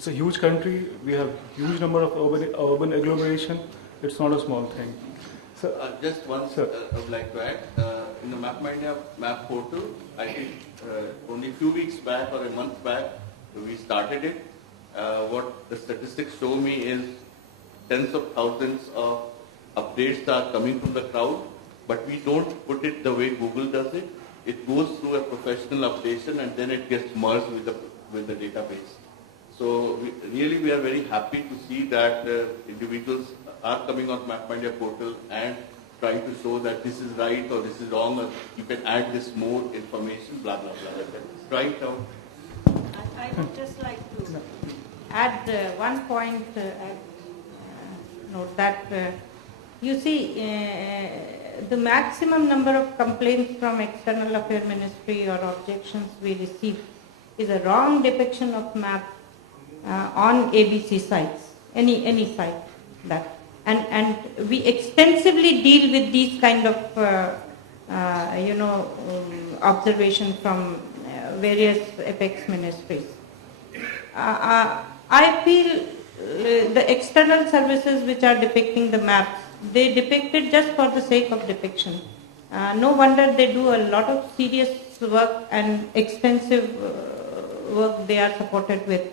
It's a huge country. We have huge number of urban agglomeration. It's not a small thing. So, just once, I would like to add, in the MapMyIndia map portal, I think only a few weeks back or a month back, we started it. What the statistics show me is tens of thousands of updates are coming from the crowd, but we don't put it the way Google does it. It goes through a professional updation and then it gets merged with the database. So we are very happy to see that individuals are coming on MapMyIndia portal and trying to show that this is right or this is wrong, or you can add this more information, blah, blah, blah. Try it out. I would just like to add one point, note that you see the maximum number of complaints from External Affairs Ministry or objections we receive is a wrong depiction of map on ABC sites, any site that. And we extensively deal with these kind of observations from various apex ministries. I feel the external services which are depicting the maps, they depict it just for the sake of depiction. No wonder they do a lot of serious work and extensive work they are supported with.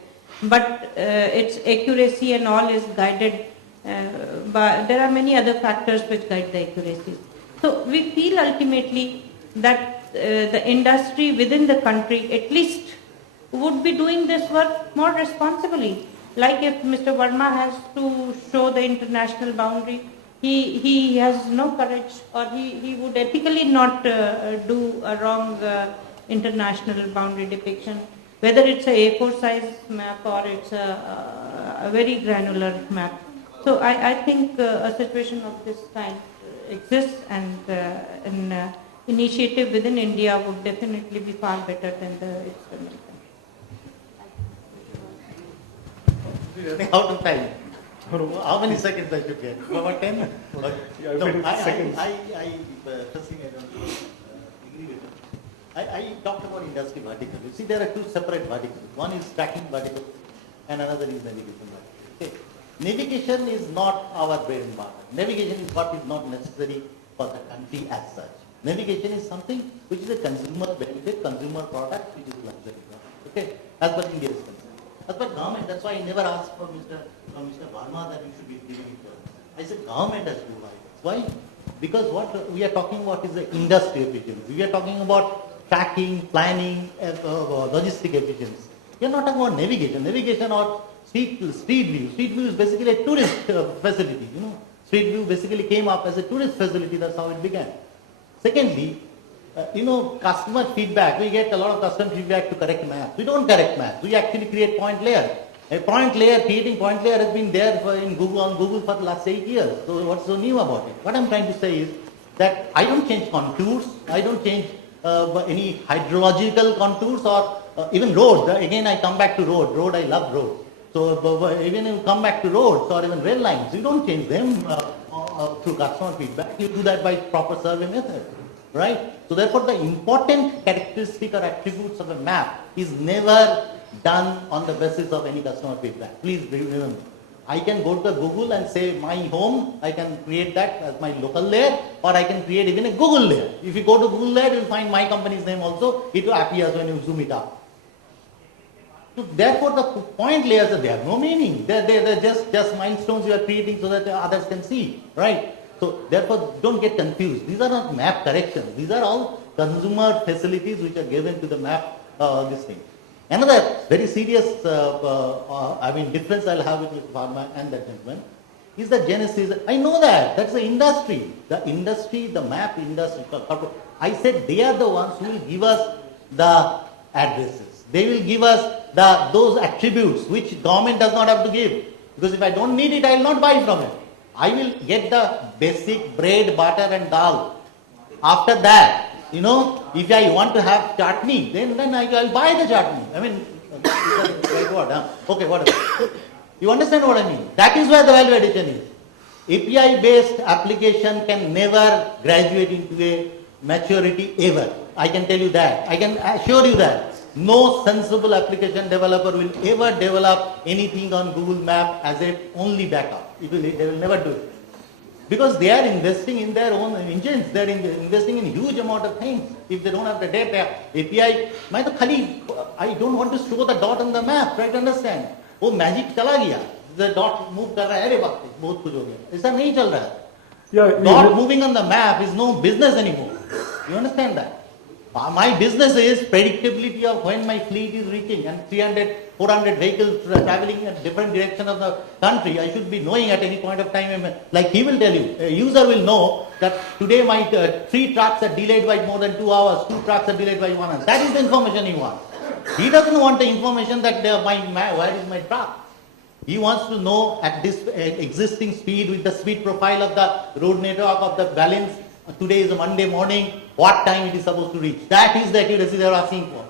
But its accuracy and all is guided, but there are many other factors which guide the accuracy. So we feel ultimately that the industry within the country at least would be doing this work more responsibly. Like if Mr. Verma has to show the international boundary, he has no courage, or he would ethically not do a wrong international boundary depiction, whether it's a A4 size map or it's a very granular map. So I think a situation of this kind exists, and an initiative within India would definitely be far better than the external. We're running out of time. How many seconds I should get? About 10? Okay. Yeah, No, seconds. first thing I don't agree with it. I talked about industry vertical. You see, there are two separate verticals. One is tracking vertical and another is navigation vertical. Okay. Navigation is not our bread and butter. Navigation is what is not necessary for the country as such. Navigation is something which is a consumer benefit, consumer product, which is luxury. Okay, as per India is concerned. As per government, that's why I never asked for Mr. Verma that you should be giving it to us. I said government has to provide it. Why? Because what we are talking about is the industry efficiency. We are talking about tracking, planning, logistic efficiency. We are not talking about navigation. Navigation or street view. Street view is basically a tourist facility. Street view basically came up as a tourist facility. That's how it began. Secondly, customer feedback. We get a lot of customer feedback to correct maps. We don't correct maps. We actually create point layer. Creating point layer has been there on Google for the last 8 years. So what's so new about it? What I'm trying to say is that I don't change contours. I don't change any hydrological contours or even roads. Again, I come back to road. Road, I love roads. So even if you come back to roads or even rail lines, you don't change them through customer feedback. You do that by proper survey method. Right? So therefore the important characteristic or attributes of a map is never done on the basis of any customer feedback. Please remember. I can go to Google and say my home, I can create that as my local layer, or I can create even a Google layer. If you go to Google layer, you will find my company's name also. It appears when you zoom it up. So therefore the point layers are there. No meaning. They're just milestones you are creating so that others can see. Right? So therefore, don't get confused. These are not map corrections. These are all consumer facilities which are given to the map. This thing. Another very serious, difference I'll have with Mr. Verma and that gentleman is the genesis. I know that. That's the industry. The industry, the map industry. I said they are the ones who will give us the addresses. They will give us those attributes which government does not have to give. Because if I don't need it, I will not buy from it. I will get the basic bread, butter and dal. After that, if I want to have chutney, then I'll buy the chutney. Okay, whatever. You understand what I mean? That is where the value addition is. API-based application can never graduate into a maturity ever. I can tell you that. I can assure you that. No sensible application developer will ever develop anything on Google Map as a only backup. They will never do it. Because they are investing in their own engines, they are investing in huge amount of things. If they don't have the data, API, I don't want to store the dot on the map, try to understand. वो magic चला गया, the dot move कर रहा है, अरे बाप रे, बहुत कुछ हो गया. ऐसा नहीं चल रहा है. Yeah, Dot moving on the map is no business anymore. You understand that? My business is predictability of when my fleet is reaching, and 300, 400 vehicles traveling in different direction of the country. I should be knowing at any point of time. Like he will tell you, a user will know that today my 3 trucks are delayed by more than 2 hours, 2 trucks are delayed by 1 hour. That is the information he wants. He doesn't want the information that where is my truck. He wants to know at this existing speed with the speed profile of the road network of the balance. Today is a Monday morning, what time it is supposed to reach. That is the accuracy they are asking for.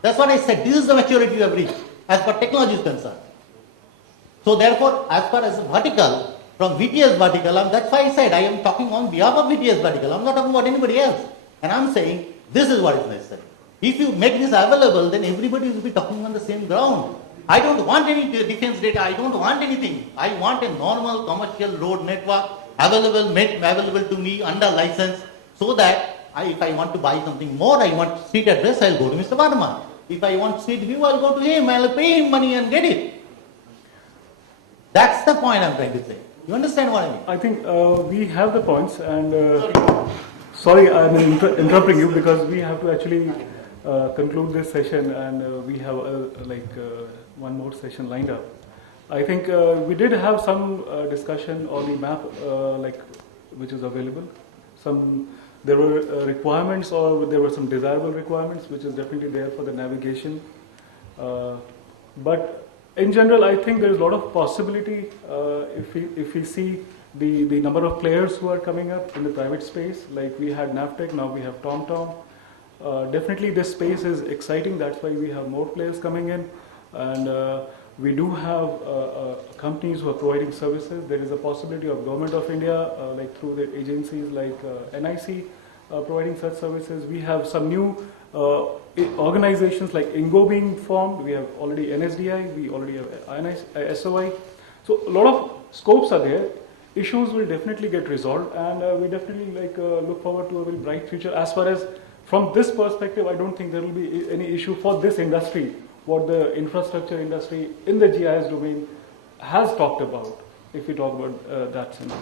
That's what I said. This is the maturity you have reached as far technology is concerned. So therefore, as far as vertical, from VTS vertical, that's why I said I am talking on behalf of VTS vertical. I'm not talking about anybody else. And I'm saying this is what is necessary. If you make this available, then everybody will be talking on the same ground. I don't want any defense data. I don't want anything. I want a normal commercial road network available to me under license, so that if I want to buy something more, I want street address, I'll go to Mr. Varma. If I want street view, I'll go to him, I'll pay him money and get it. That's the point I'm trying to say. You understand what I mean? I think we have the points, and sorry I'm interrupting you, because we have to actually conclude this session, and we have one more session lined up. I think we did have some discussion on the map, which is available. There were requirements, or there were some desirable requirements, which is definitely there for the navigation. But in general, I think there is a lot of possibility if we see the number of players who are coming up in the private space. Like we had Navtech, now we have TomTom. Definitely, this space is exciting. That's why we have more players coming in, and we do have companies who are providing services. There is a possibility of Government of India, through the agencies like NIC, providing such services. We have some new organizations like INGO being formed. We have already NSDI, we already have SOI. So a lot of scopes are there. Issues will definitely get resolved, and we definitely look forward to a very bright future. As far as from this perspective, I don't think there will be any issue for this industry, what the infrastructure industry in the GIS domain has talked about, if we talk about that sense.